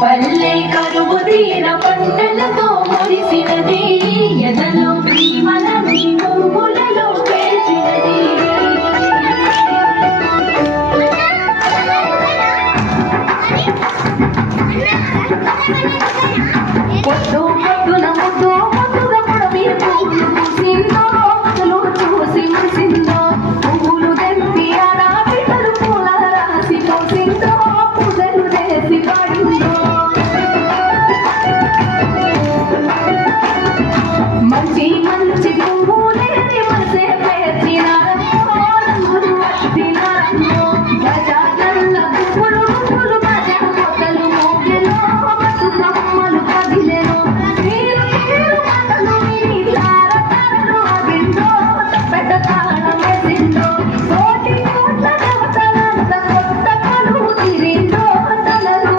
పల్లె కరువు తీర పంటలతో మురిసినది ఎదలో ప్రేమలని పువ్వులలో పేర్చినది పొద్దు పొద్దున ముద్దు